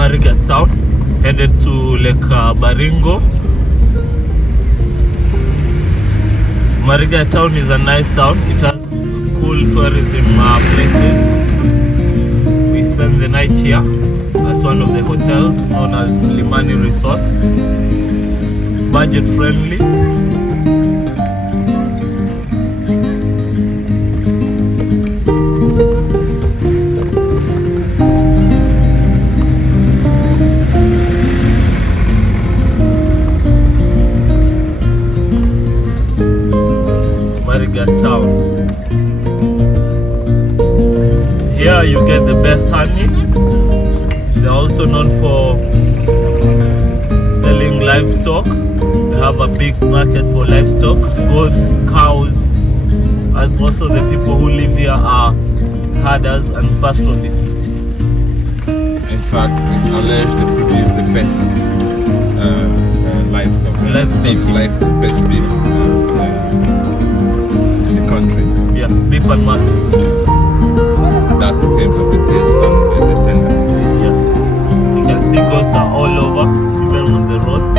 MariGate town, headed to Lake Baringo. MariGate town is a nice town. It has cool tourism places. We spent the night here at one of the hotels known as Limani Resort. Budget friendly. MariGate town. Here you get the best honey. They're also known for selling livestock. They have a big market for livestock, goats, cows, as most of the people who live here are herders and pastoralists. In fact, it's alleged they produce the best livestock. The best beef in the country. Yes, beef and mutton. That's the terms of the taste and the tenderness. Yes. You can see goats are all over, even on the roads.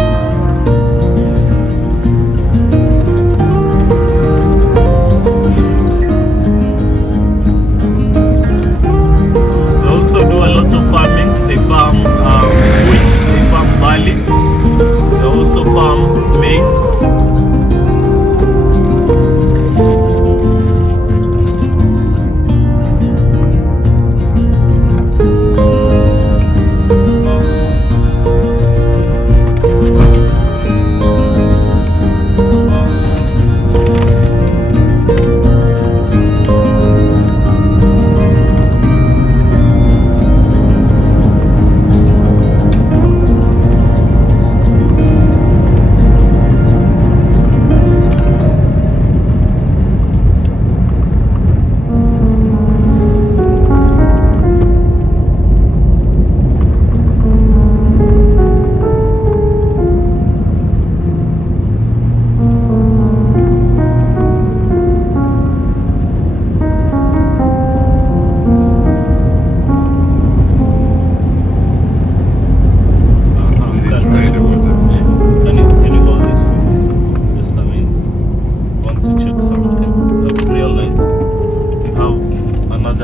They also do a lot of farming. They farm wheat, they farm barley, they also farm maize.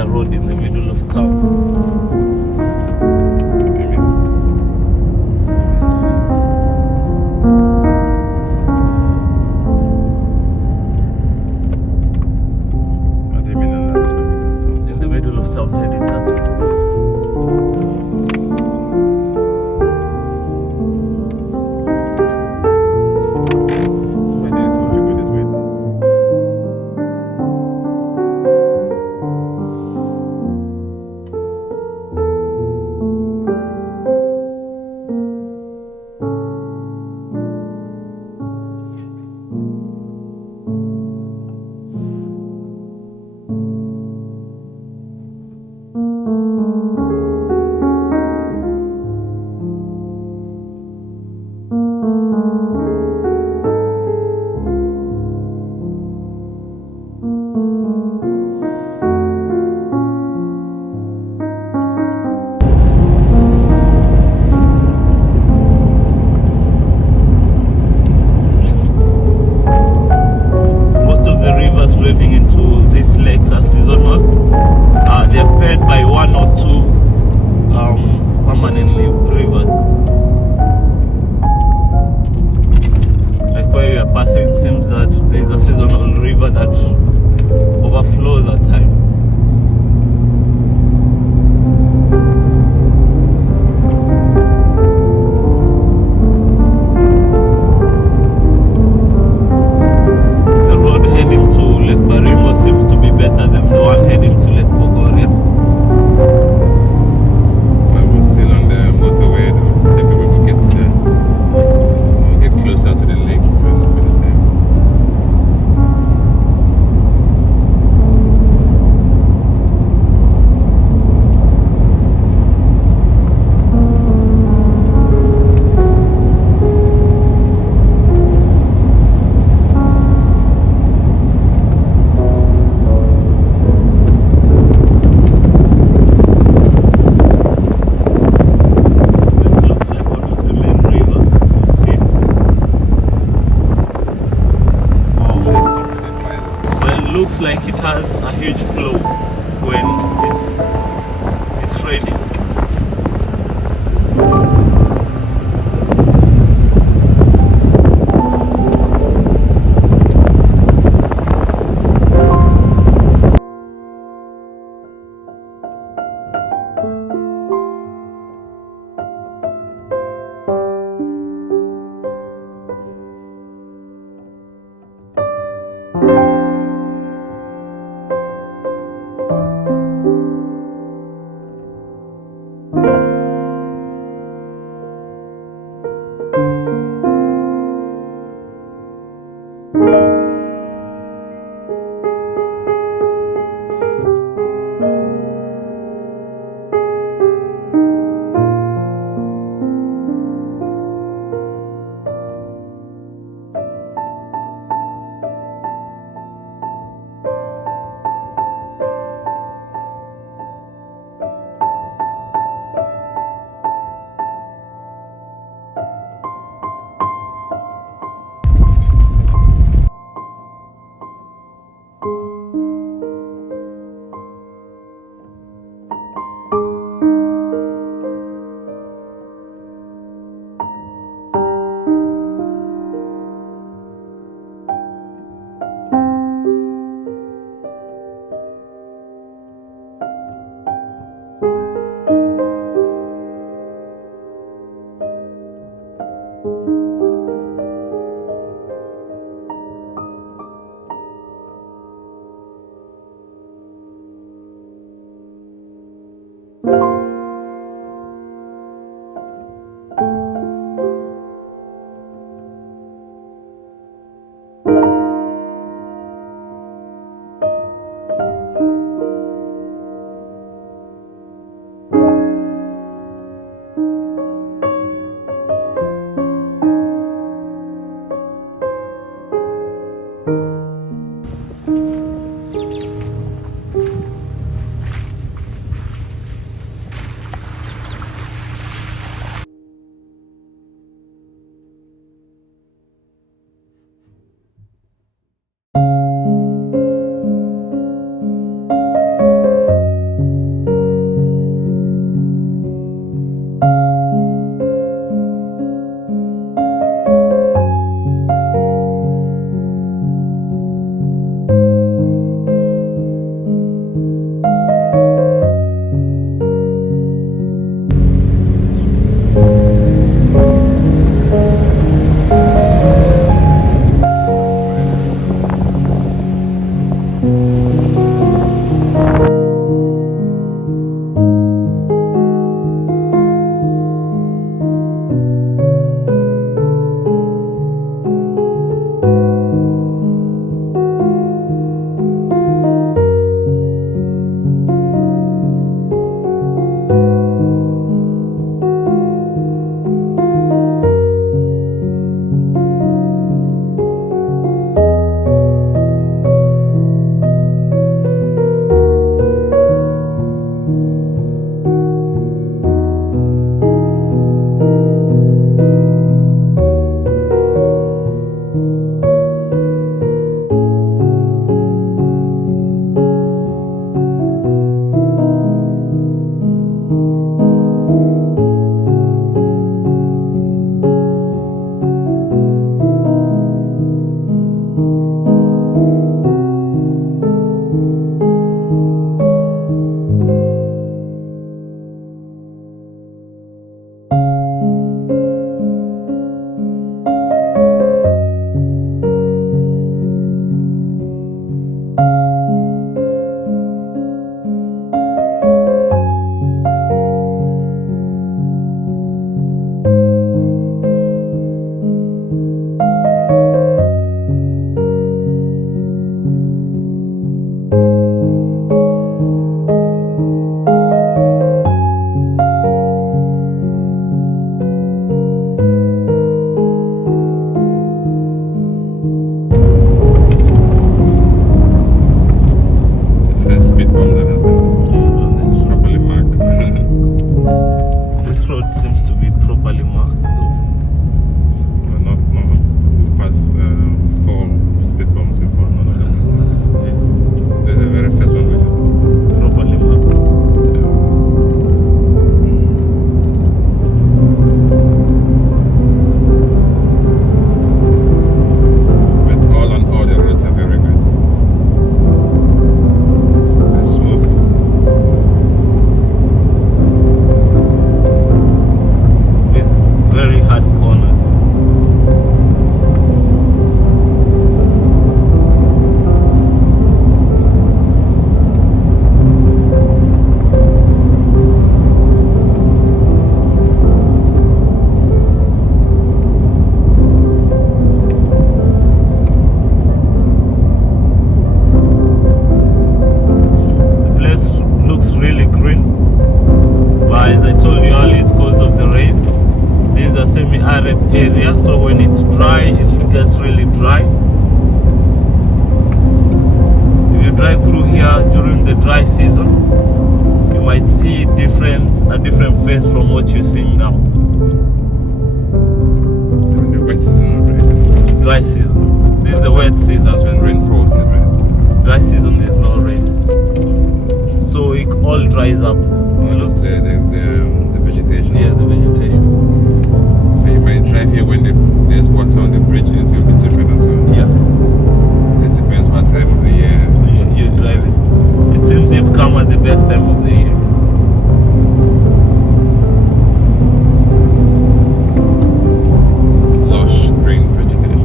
Road in the middle of town. In the middle of town, heading that way. looks like it has a huge flow when it's raining. as I told you earlier, it's because of the rains. This is a semi-arid area, so when it's dry, it gets really dry. If you drive through here during the dry season, you might see a different face from what you're seeing now. During the wet season or dry season? Dry season. This is the wet season. That's when rain falls in the dry. Dry season, there's no rain, so it all dries up. It looks the vegetation. Yeah, the vegetation. You might drive here when there's water on the bridges. It'll be different as well. Yes. It depends what time of the year you're driving. It seems you've come at the best time of the year. It's lush green vegetation.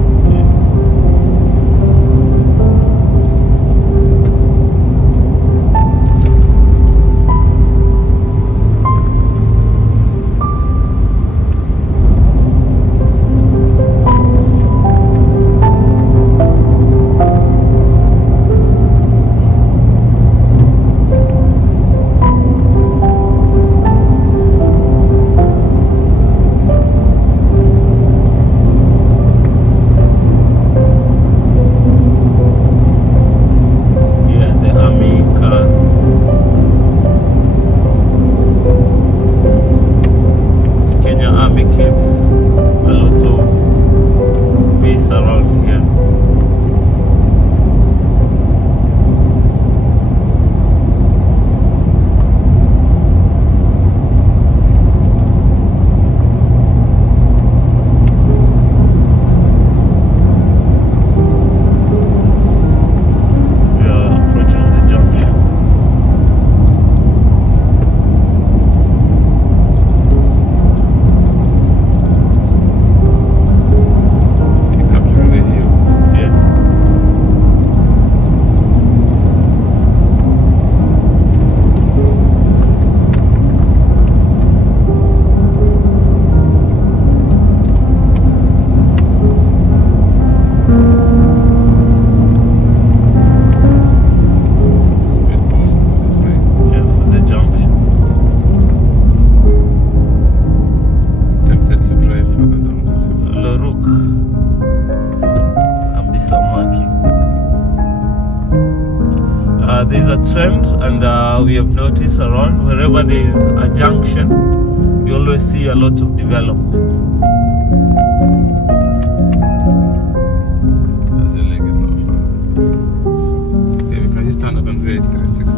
There's a trend, and we have noticed around wherever there is a junction, we always see a lot of development. That's the lake is not far. Yeah, because you stand up and do it 360.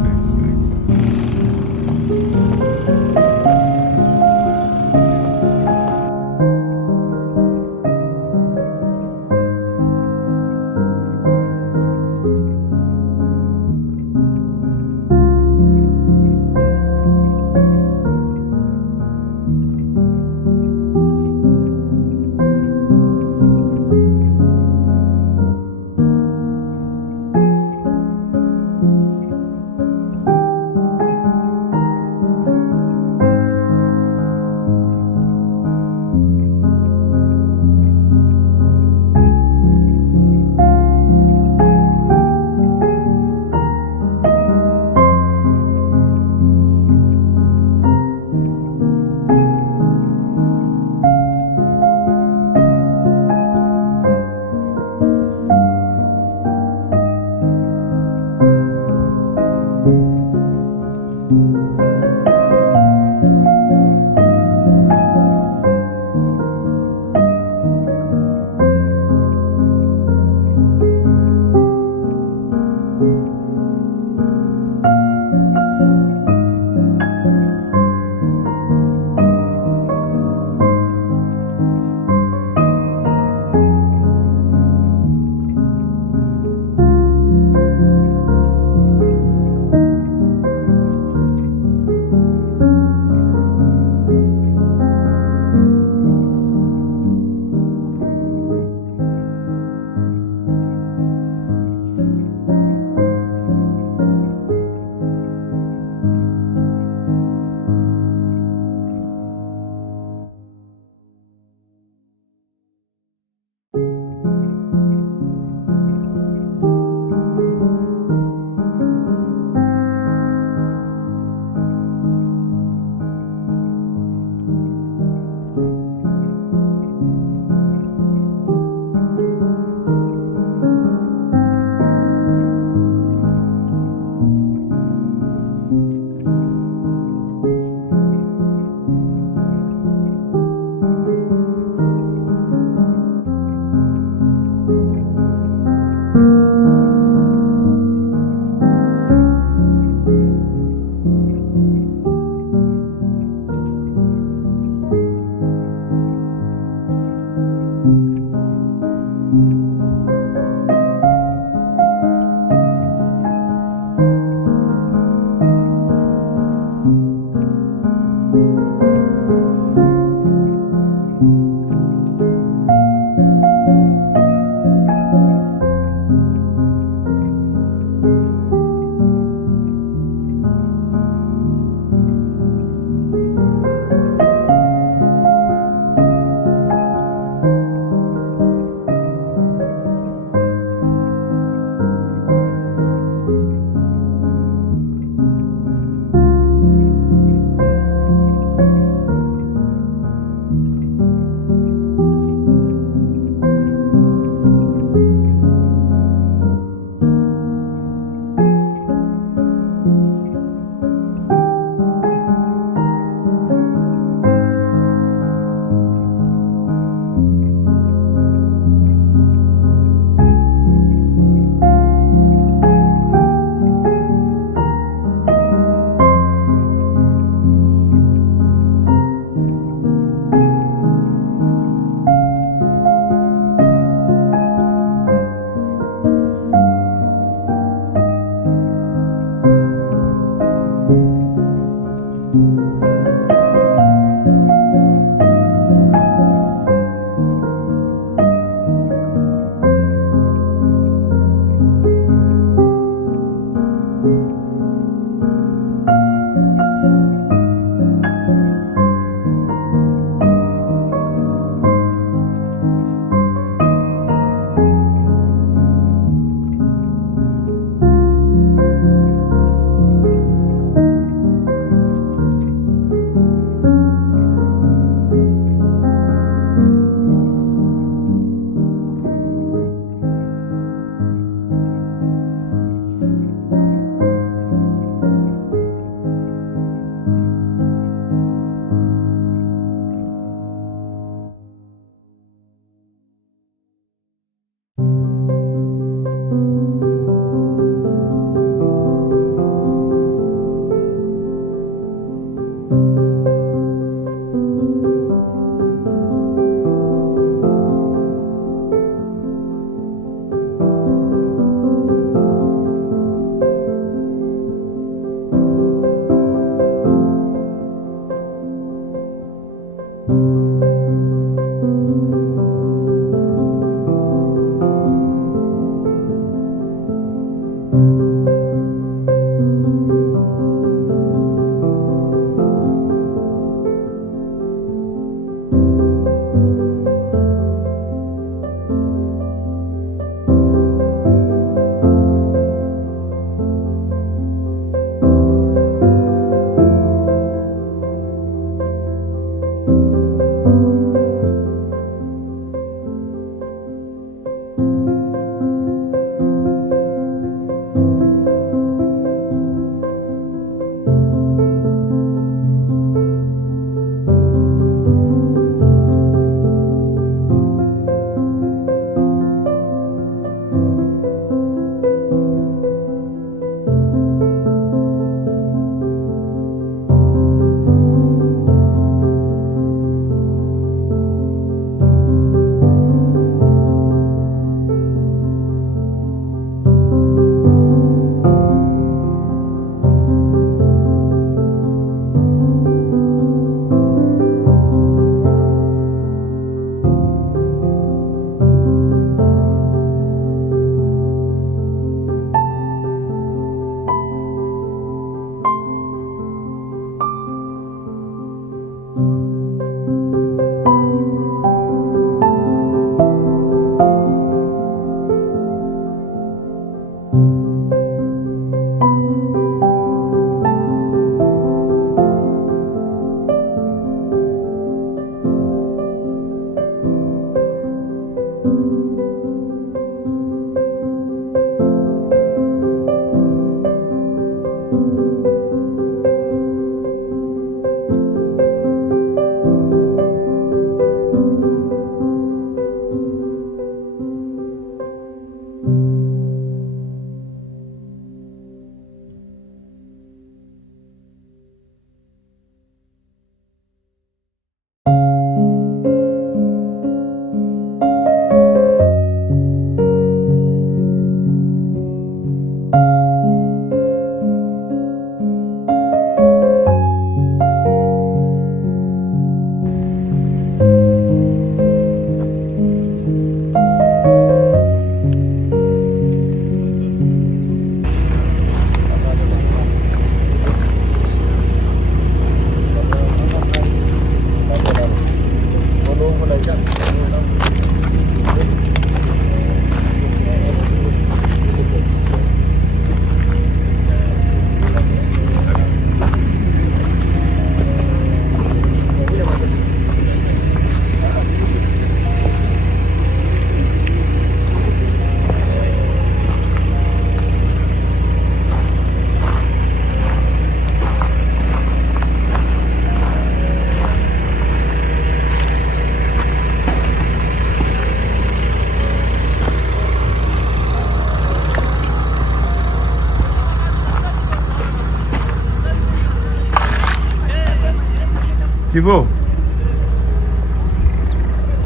Kivo.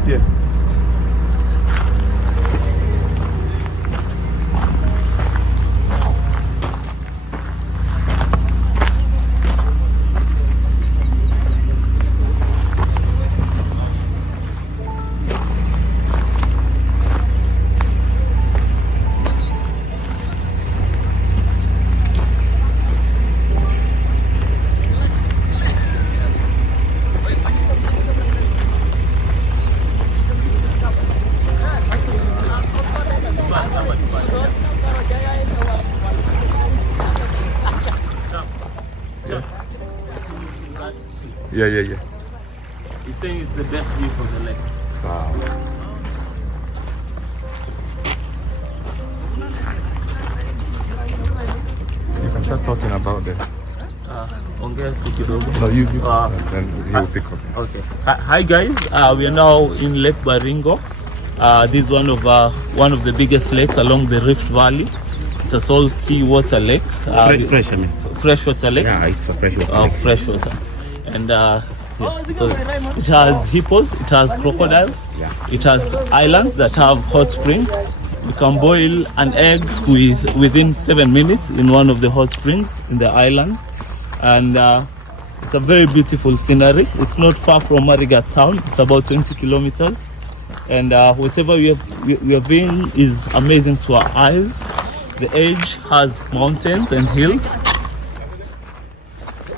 Yeah. Yeah. He's saying it's the best view from the lake. Wow. You can start talking about this. Ongea tu kidogo. No, you then he will pick up. Okay. Hi guys, we are now in Lake Baringo. This is one of the biggest lakes along the Rift Valley. It's a salty water lake. Freshwater lake. Yeah, it's a freshwater. Freshwater. And yes, it has hippos, it has crocodiles, it has islands that have hot springs. You can boil an egg within 7 minutes in one of the hot springs in the island. And it's a very beautiful scenery. It's not far from MariGate town. It's about 20 kilometers. And whatever we are being is amazing to our eyes. The edge has mountains and hills.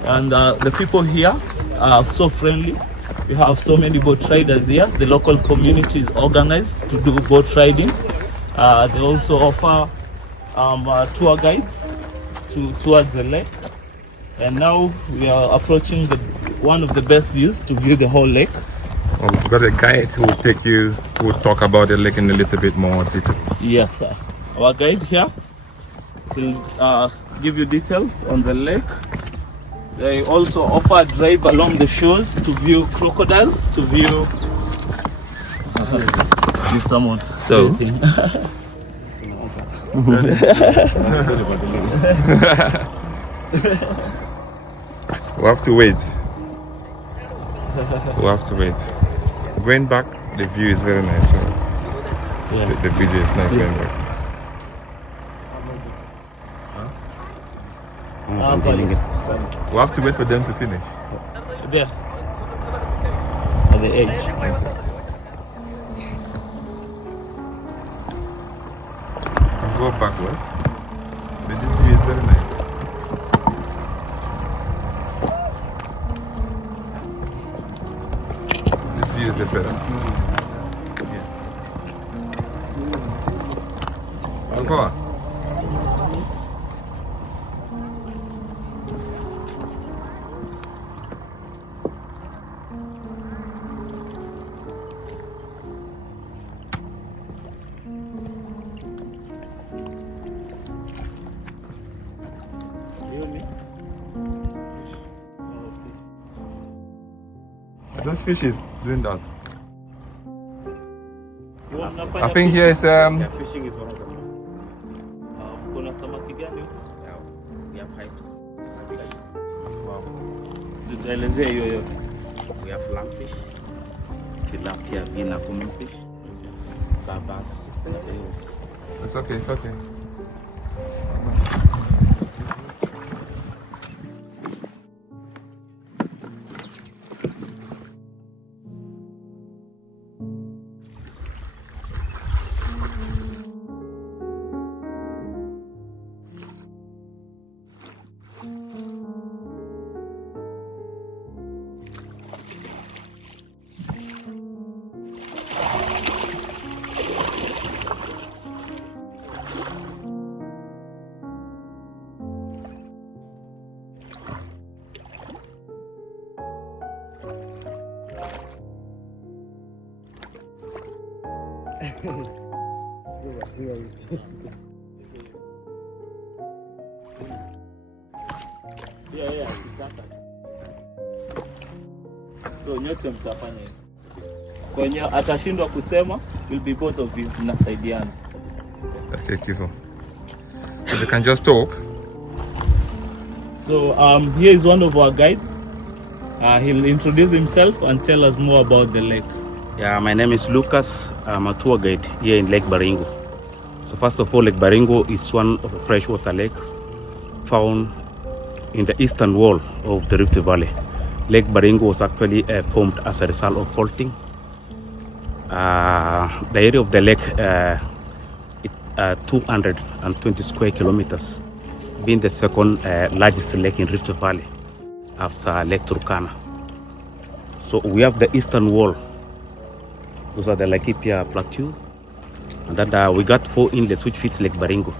And the people here are so friendly. We have so many boat riders here. The local community is organized to do boat riding. They also offer tour guides towards the lake. And now we are approaching one of the best views to view the whole lake. Well, we've got a guide who will talk about the lake in a little bit more detail. Yes, sir. Our guide here will give you details on the lake. They also offer a drive along the shores to view crocodiles, to view someone. So we have to wait. Going back, the view is very nice. So the video is nice going back. We have to wait for them to finish. There, at the edge. Let's go backwards. But this view is very nice. This view is the best. Encore. Those fish is doing that. I think here is Fishing is one of the most. Kuna samaki gani? We have pipes. Tuelezee hiyo yote. We have lungfish, tilapia, vina, common fish, barbas. it's okay. So nyote mtafanya hivyo. Kwenye atashindwa kusema, will be both of you mnasaidiana. That's it, Kivo. So they can just talk. So here is one of our guides. He'll introduce himself and tell us more about the lake. Yeah, my name is Lucas. I'm a tour guide here in Lake Baringo. So first of all, Lake Baringo is one of a freshwater lake found in the eastern wall of the Rift Valley. Lake Baringo was actually formed as a result of faulting. The area of the lake it's 220 square kilometers, being the second largest lake in Rift Valley after Lake Turkana. So we have the eastern wall. Those are the Laikipia Plateau. And then we got 4 inlets which fits Lake Baringo.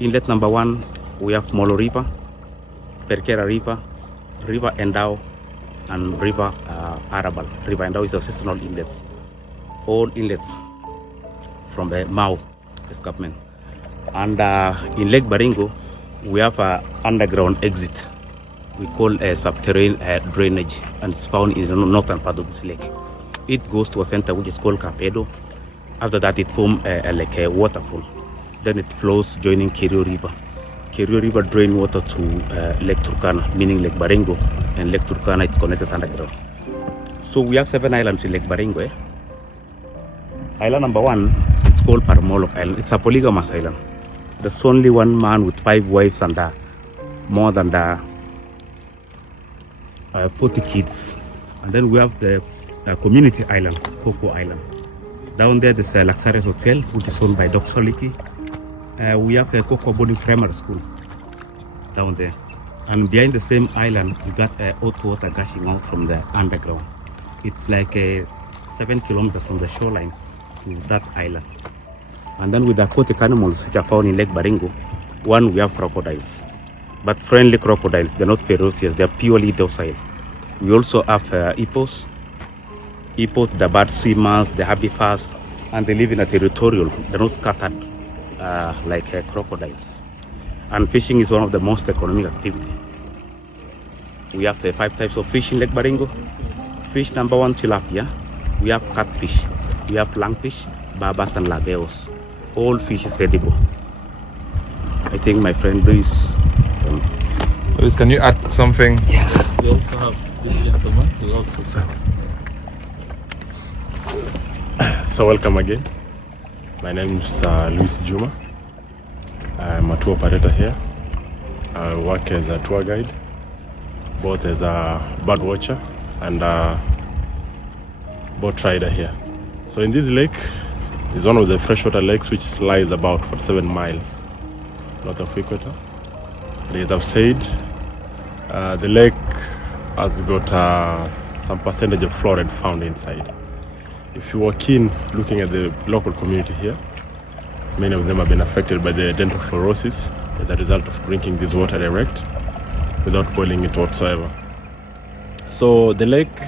Inlet number 1, we have Molo River, Perkera River, River Endau, and River Arabal. River Endau is a seasonal inlet. All inlets from the Mau escarpment. And in Lake Baringo, we have an underground exit. We call a subterranean drainage, and it's found in the northern part of this lake. It goes to a center which is called Capedo. After that, it forms like a waterfall. Then it flows joining Kerio River. Kerio River drain water to Lake Turkana, meaning Lake Baringo, and Lake Turkana it's connected underground. So we have 7 islands in Lake Baringo. Island number 1, it's called Paramolo Island. It's a polygamous island. There's only one man with 5 wives and more than 40 kids. And then we have the community island, Coco Island. Down there, there's a luxurious hotel which is owned by Dr. Soliki. We have a Coco Body Primary School down there. And behind the same island, we got hot water gushing out from the underground. It's like 7 kilometers from the shoreline to that island. And then with the aquatic animals which are found in Lake Baringo, 1, we have crocodiles. But friendly crocodiles, they're not ferocious, they're purely docile. We also have hippos. Hippos, the bird swimmers, the herbivores, and they live in a territorial, they're not scattered like crocodiles. And fishing is one of the most economic activity. We have 5 types of fish in Lake Baringo. Fish number 1, tilapia. We have catfish. We have langfish, barbas, and lageos. All fish is edible. I think my friend Luis. Luis, can you add something? Yeah. We also have this gentleman who also. So welcome again. My name is Luis Juma. I'm a tour operator here. I work as a tour guide, both as a birdwatcher and a boat rider here. So in this lake is one of the freshwater lakes which lies about 47 miles north of equator. As I've said, the lake has got some percentage of fluoride found inside. If you are keen looking at the local community here, many of them have been affected by the dental fluorosis as a result of drinking this water direct without boiling it whatsoever. So the lake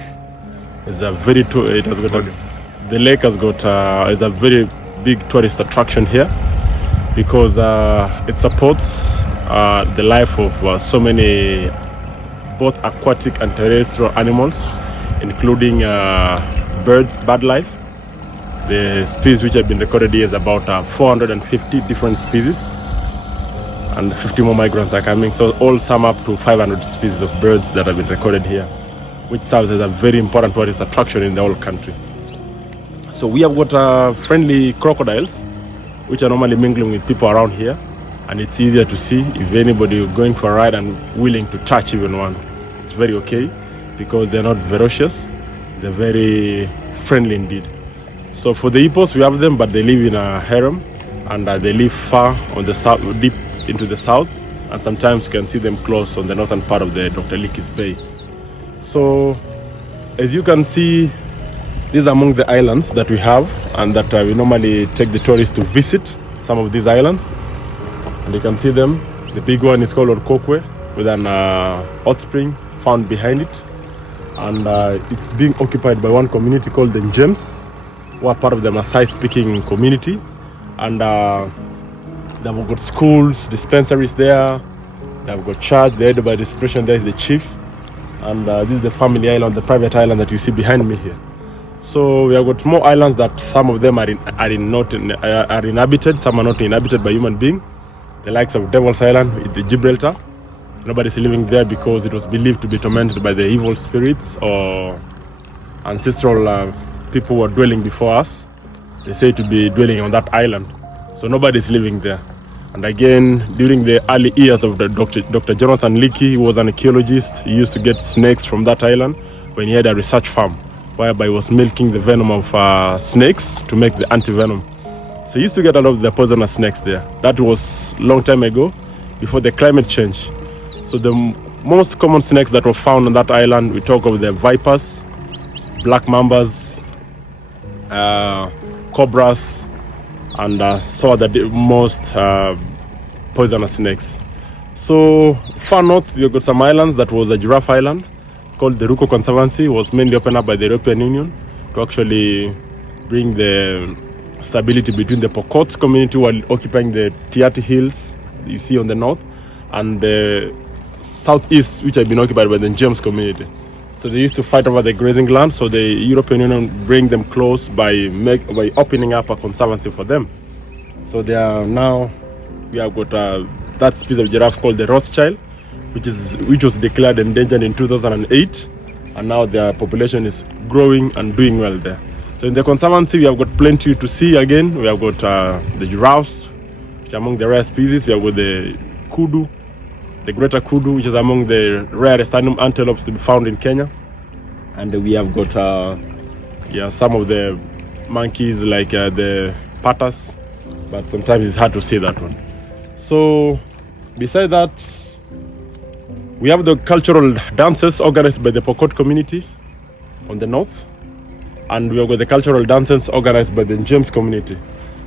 is a very is a very big tourist attraction here because it supports the life of so many both aquatic and terrestrial animals, including bird life. The species which have been recorded here is about 450 different species, and 50 more migrants are coming, so all sum up to 500 species of birds that have been recorded here, which serves as a very important tourist attraction in the whole country. So we have got friendly crocodiles which are normally mingling with people around here, and it's easier to see if anybody is going for a ride and willing to touch even one. It's very okay because they're not ferocious, they're very friendly indeed. So for the hippos, we have them, but they live in a harem, and they live far on the south, deep into the south, and sometimes you can see them close on the northern part of the Dr. Likis Bay. So as you can see, these are among the islands that we have and that we normally take the tourists to visit some of these islands. And you can see them. The big one is called Orkokwe with an hot spring found behind it. And it's being occupied by one community called the James, who are part of the Maasai speaking community. And they've got schools, dispensaries there. They've got church. The head by this person there is the chief. And this is the family island, the private island that you see behind me here. So we have got more islands that some of them are inhabited, some are not inhabited by human beings. The likes of Devil's Island, the Gibraltar, Nobody's living there because it was believed to be tormented by the evil spirits or ancestral people who were dwelling before us. They say to be dwelling on that island. So nobody's living there. And again, during the early years of the Dr. Jonathan Leakey, who was an archaeologist, he used to get snakes from that island when he had a research farm, whereby he was milking the venom of snakes to make the anti-venom. So he used to get a lot of the poisonous snakes there. That was a long time ago, before the climate change. So the most common snakes that were found on that island, we talk of the vipers, black mambas, cobras, and some of the most poisonous snakes. So far north, we've got some islands. That was a giraffe island called the Ruko Conservancy. It was mainly opened up by the European Union to actually bring the stability between the Pokot community who are occupying the Tiati Hills you see on the north and the southeast, which have been occupied by the James community. So they used to fight over the grazing land, so the European Union bring them close by opening up a conservancy for them. So they are now, we have got that species of giraffe called the Rothschild, which was declared endangered in 2008, and now their population is growing and doing well there. So in the conservancy, we have got plenty to see again. We have got the giraffes, which are among the rare species. We have got the kudu, the greater kudu, which is among the rarest antelopes to be found in Kenya. And we have got some of the monkeys like the patas, but sometimes it's hard to see that one. So beside that, we have the cultural dances organized by the Pokot community on the north, and we have got the cultural dances organized by the James community.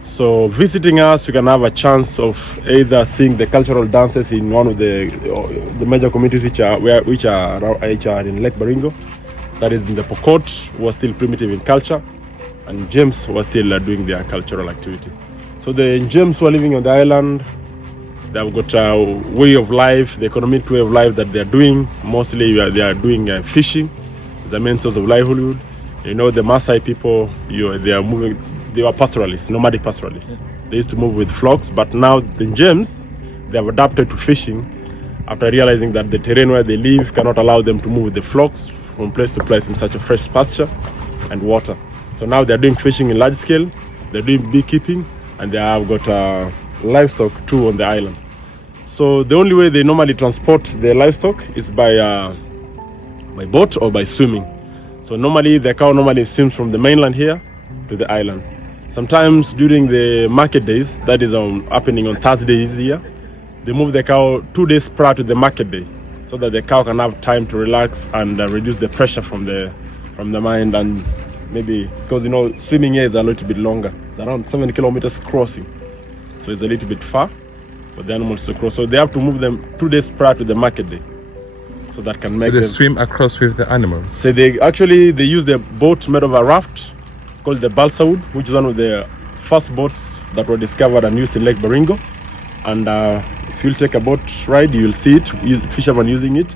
So visiting us, you can have a chance of either seeing the cultural dances in one of the major communities which are in Lake Baringo. That is in the Pokot, who are still primitive in culture, and James who are still doing their cultural activity. So the James who are living on the island, they've got a way of life, the economic way of life that they're doing. Mostly they are doing fishing, the main source of livelihood. You know, the Maasai people, they were pastoralists, nomadic pastoralists. They used to move with flocks, but now the James, they have adapted to fishing after realizing that the terrain where they live cannot allow them to move with the flocks from place to place in such a fresh pasture and water. So now they're doing fishing in large scale, they're doing beekeeping, and they have got livestock too on the island. So the only way they normally transport their livestock is by boat or by swimming. So normally the cow swims from the mainland here to the island. Sometimes during the market days, that is happening on Thursdays here, they move the cow 2 days prior to the market day, so that the cow can have time to relax and reduce the pressure from the mind, and maybe because swimming here is a little bit longer. It's around 7 kilometers crossing, so it's a little bit far for the animals to cross. So they have to move them 2 days prior to the market day, so that can make them swim across with the animals. So they use the boat made of a raft called the balsa wood, which is one of the first boats that were discovered and used in Lake Baringo. And if you'll take a boat ride, you'll see it, fishermen using it.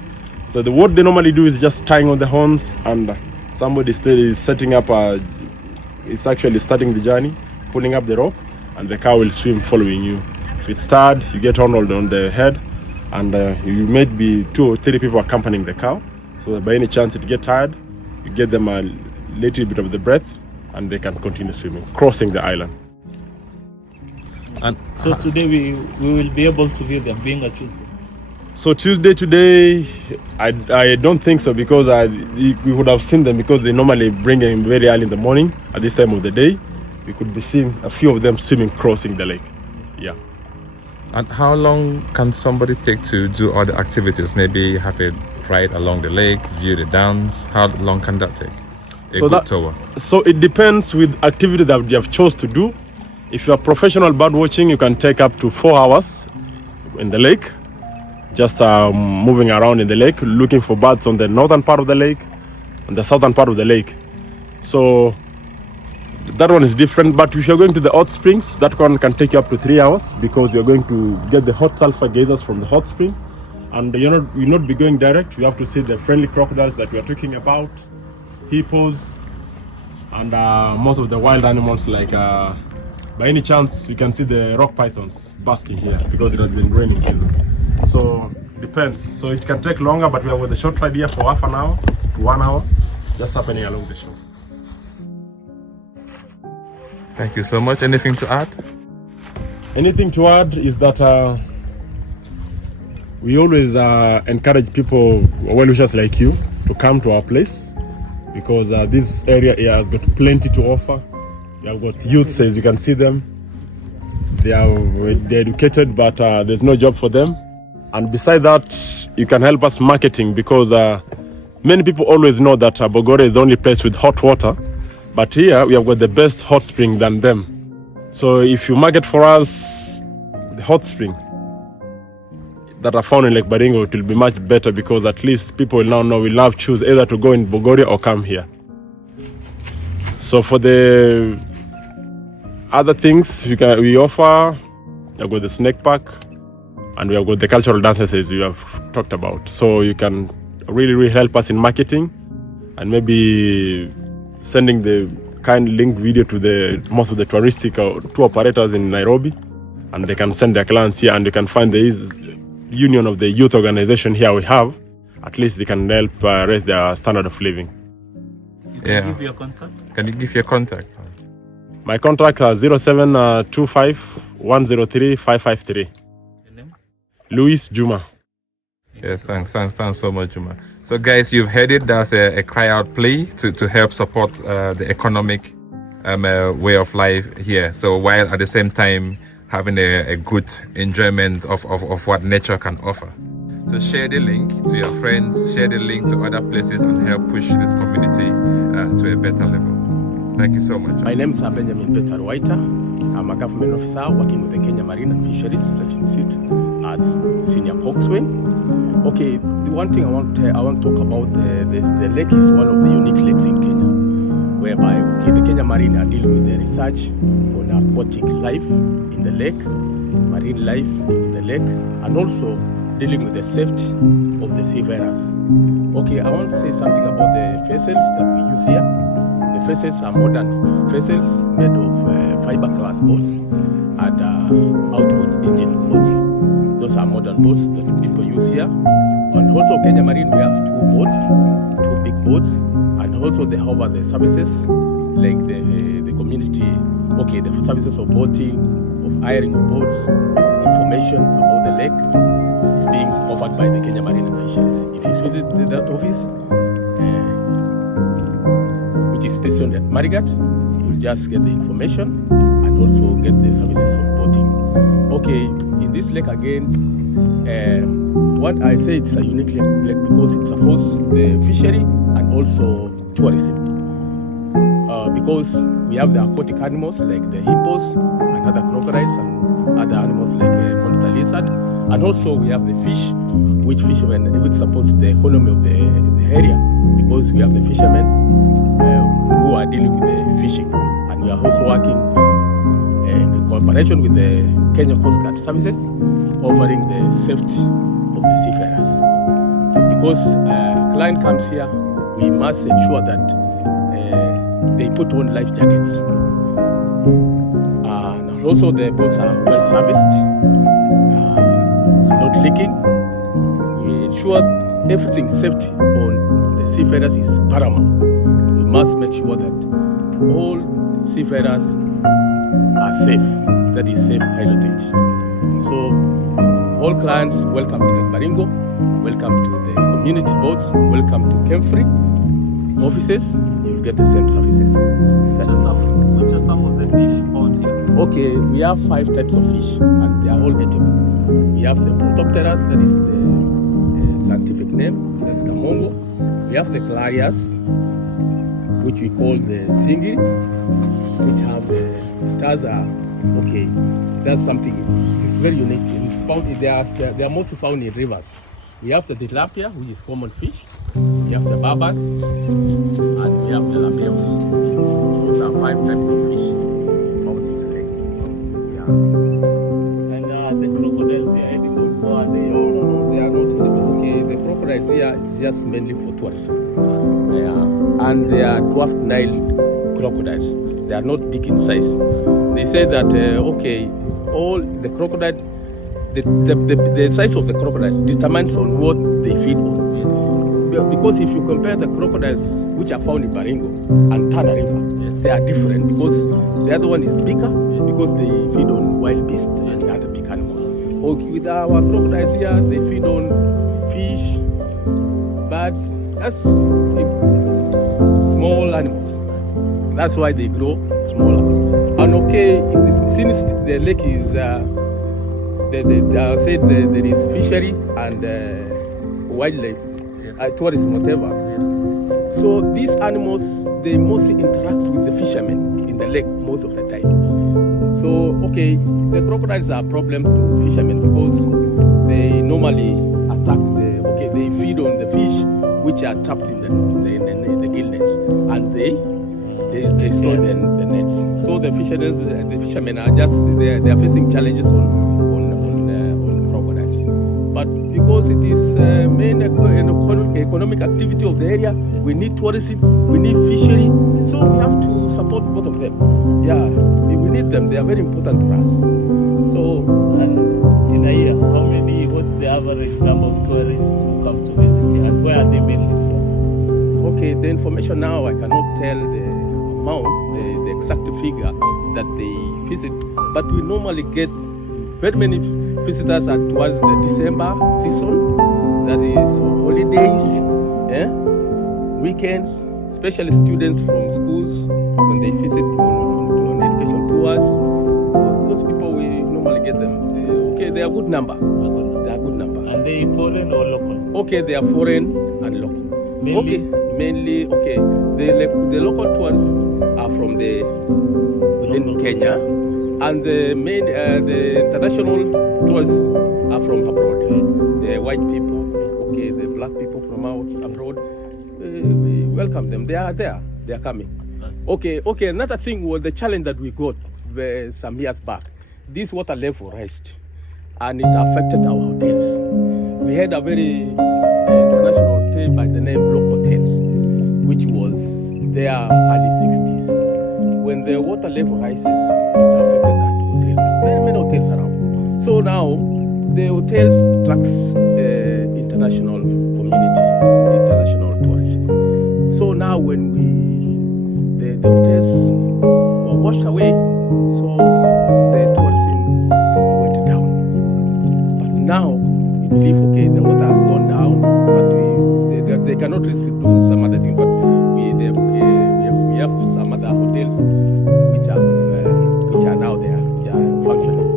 So what they normally do is just tying on the horns, and somebody still is setting up is actually starting the journey, pulling up the rope, and the cow will swim following you. If it's tired, you get on the head, and you may be 2 or 3 people accompanying the cow, so that by any chance it get tired, you get them a little bit of the breath, and they can continue swimming, crossing the island. And so today we will be able to view them, being a Tuesday. So Tuesday today, I don't think so, because we would have seen them, because they normally bring them very early in the morning at this time of the day. We could be seeing a few of them swimming, crossing the lake. Yeah. And how long can somebody take to do all the activities? Maybe have a ride along the lake, view the dance. How long can that take? So it depends with activity that you have chose to do. If you are professional bird watching, you can take up to 4 hours in the lake, just moving around in the lake, looking for birds on the northern part of the lake and the southern part of the lake. So that one is different. But if you're going to the hot springs, that one can take you up to 3 hours, because you're going to get the hot sulfur geysers from the hot springs, and you'll not be going direct. You have to see the friendly crocodiles that we are talking about, hippos, and most of the wild animals, like by any chance you can see the rock pythons basking here, because it has been raining season. So Depends. So it can take longer, but we have got the short ride here for half an hour to 1 hour, just happening along the shore. Thank you so much. Anything to add? Anything to add is that we always encourage people, well-wishers like you, to come to our place, because this area here has got plenty to offer. We have got youths, as you can see them. They're educated, but there's no job for them. And beside that, you can help us marketing, because many people always know that Bogoria is the only place with hot water, but here we have got the best hot spring than them. So if you market for us the hot spring that are found in Lake Baringo, it will be much better, because at least people will now know we love choose either to go in Bogoria or come here. So for the other things we offer, we have got the snake park, and we have got the cultural dances as we have talked about. So you can really help us in marketing, and maybe sending the kind link video to most of the touristic tour operators in Nairobi, and they can send their clients here, and you can find the union of the youth organization here we have. At least they can help raise their standard of living. Can you give your contact? Can you give your contact? My contact is 0725 103 553. Your name? Luis Juma. Yes, thanks so much, Juma. So guys, you've heard it. That's a cry out plea to help support the economic way of life here. So while at the same time having a good enjoyment of what nature can offer. So share the link to your friends, share the link to other places, and help push this community to a better level. Thank you so much. My name is Benjamin Peter Waiter. I'm a government officer working with the Kenya Marine and Fisheries Research Institute as senior coxswain. Okay, the one thing I want to talk about, the lake is one of the unique lakes in Kenya, whereby the Kenya Marine are dealing with the research on aquatic life in the lake, marine life in the lake, and also dealing with the safety of the seafarers. Okay, I want to say something about the vessels that we use here. The vessels are modern vessels made of fiberglass boats and outboard engine boats. Those are modern boats that people use here. And also Kenya Marine, we have two big boats, and also they offer the services like the community, the services of boating, of hiring of boats, information about the lake is being offered by the Kenya Marine and Fisheries. If you visit that office, which is stationed at MariGate, you will just get the information and also get the services of boating. Okay, in this lake again, what I say, it's a unique lake because it supports the fishery and also tourism. Because we have the aquatic animals like the hippos and other crocodiles and other animals like monitor lizard, and also we have the fish, which supports the economy of the area, because we have the fishermen who are dealing with the fishing, and we are also working in cooperation with the Kenya Coast Guard Services, offering the safety of the seafarers. Because client comes here, we must ensure that they put on life jackets. And also the boats are well serviced. It's not leaking. We ensure everything safety on the seafarers is paramount. We must make sure that all seafarers are safe. That is safe pilotage. So all clients, welcome to Lake Baringo, welcome to the community boats, welcome to Kemfree offices. You'll get the same services. Which are some of the fish found here? Okay, we have 5 types of fish, and they are all edible. We have the Protopteras, that is the scientific name, that's Kamongo. We have the Clarias, which we call the Singi, which have it has something, it is very unique. It's found, they are mostly found in rivers. We have the tilapia, which is common fish. We have the barbas, and we have the labios. So those are 5 types of fish found in the lake. Yeah. And the crocodiles here, edible, or are they? No, they are not edible. Okay, the crocodiles here is just mainly for tourism. And they are dwarfed Nile crocodiles. They are not big in size. They say that all the crocodile, the size of the crocodiles determines on what they feed on. Because if you compare the crocodiles which are found in Baringo and Tana River, they are different because the other one is bigger because they feed on wild beasts and other big animals. With our crocodiles here, they feed on fish, birds, that's small animals. That's why they grow smaller. And since the lake is, I said there is fishery and wildlife, tourism, whatever. So these animals, they mostly interact with the fishermen in the lake most of the time. So, the crocodiles are problems to fishermen because they normally attack they feed on the fish which are trapped in the gill nets, and they destroy the nets. So the fishermen are they are facing challenges on crocodiles. But because it is main economic activity of the area, we need tourism, we need fishery, so we have to support both of them. Yeah, we need them. They are very important to us. So, and in a year, what's the average number of tourists who come to visit here, and where are they mainly from? The information now, I cannot tell the amount, the exact figure that they visit, but we normally get very many visitors towards the December season, that is for holidays, weekends, especially students from schools when they visit on education tours. Those people, we normally get them. They are good number. They are good number. And they foreign or local? They are foreign and local. Mainly. The local tours are from within Kenya, and the international tours are from abroad. Yes. The white people, the black people from abroad. We welcome them. They are there. They are coming. Another thing was the challenge that we got some years back. This water level raised, and it affected our hotels. We had a very international hotel by the name Block Hotels, which was there early 60s. When the water level rises, it affected that hotel. Very many hotels around. So now the hotels attracts international community, international tourism. So now when the hotels were washed away, so the tourism went down. But now we believe the water has gone down, but they cannot really do some other thing. But we have some other hotels which are now there, which are functioning.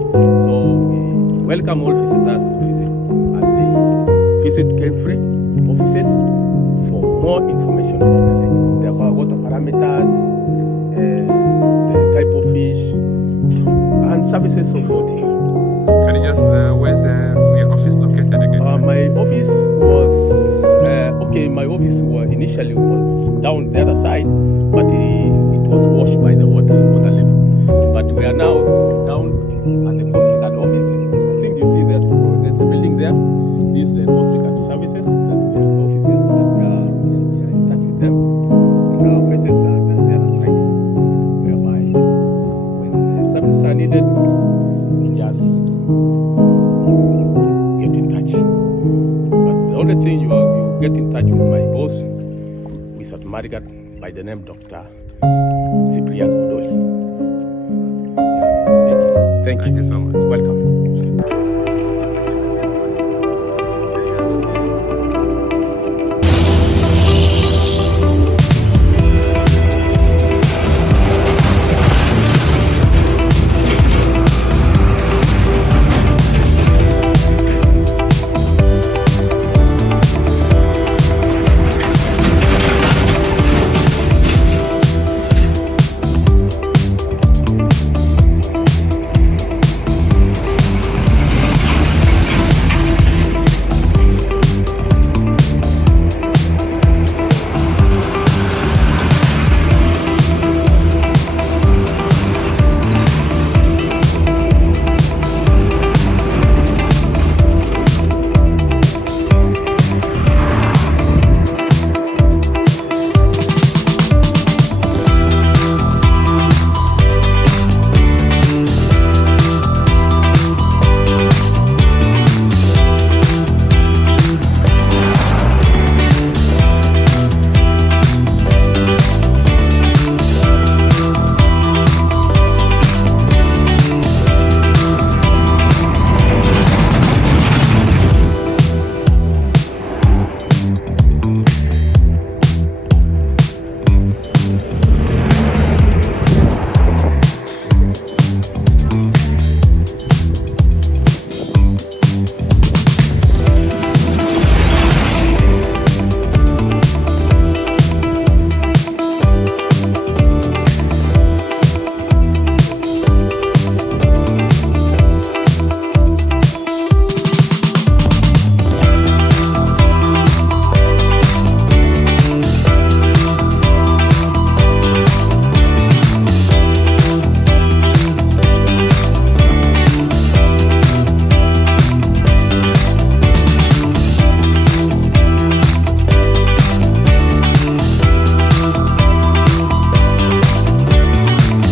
So we welcome all visitors to visit, and they visit Ken-free offices for more information about the lake, the water parameters, the type of fish, and services of boating. Can you just where's your office located again? My office was initially down the other side, but it was washed by the water level. But we are now down at the Coast Guard office. I think you see that there's the building there. This is the Coast Guard services that we have offices that we are in touch with them. And our offices are on the other side, whereby when the services are needed, we just get in touch. But the only thing you get in touch with my boss is at MariGate by the name Dr. Cyprian Odoli. Thank you so much. Welcome.